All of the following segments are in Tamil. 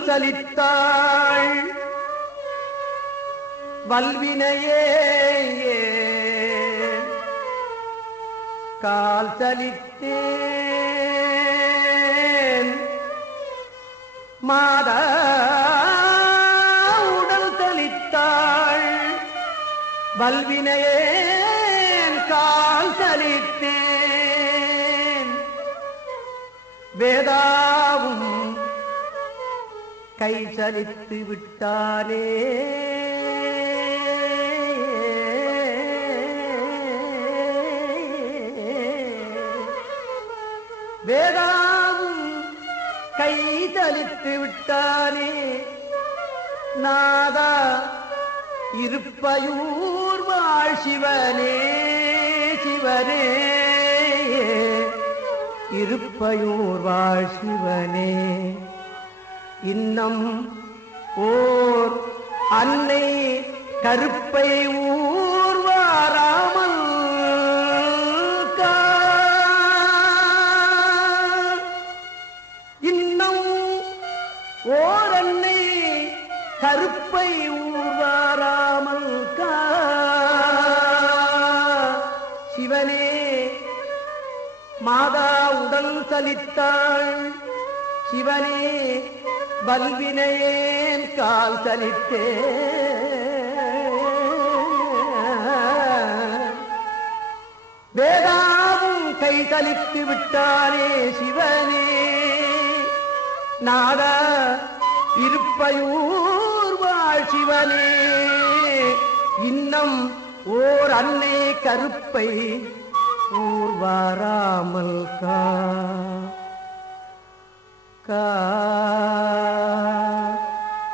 சலித்தாள் வல்வினையே கால் சலித்தேன். மாதா உடல் சலித்தாள். வல்வினையேன் கால் சலித்தேன். வேதாவும் கை சலித்து விட்டானே வேதாவும் கை தலித்து விட்டானே. நாதா இருப்பயூர் வாழ் சிவனே சிவனே. இருப்பயூர் வாழ் சிவனே. இன்னம் ஓர் அன்னை கருப்பை ஊர்வாராமல் இன்னம் ஓர் அன்னை கருப்பை ஊர்வாராமல் சிவனே மாதா உடல் சலித்தாள். சிவனே வல்வினையேன் கால் தனித்தே. வேதாவும் கை சலித்து விட்டாரே சிவனே. நாத இருப்பையூர் வாழ் சிவனே. இன்னம் ஓர் அன்னை கருப்பை ஊர்வாராமல் கா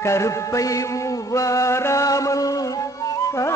கருப்பை ஊவாராமல் கா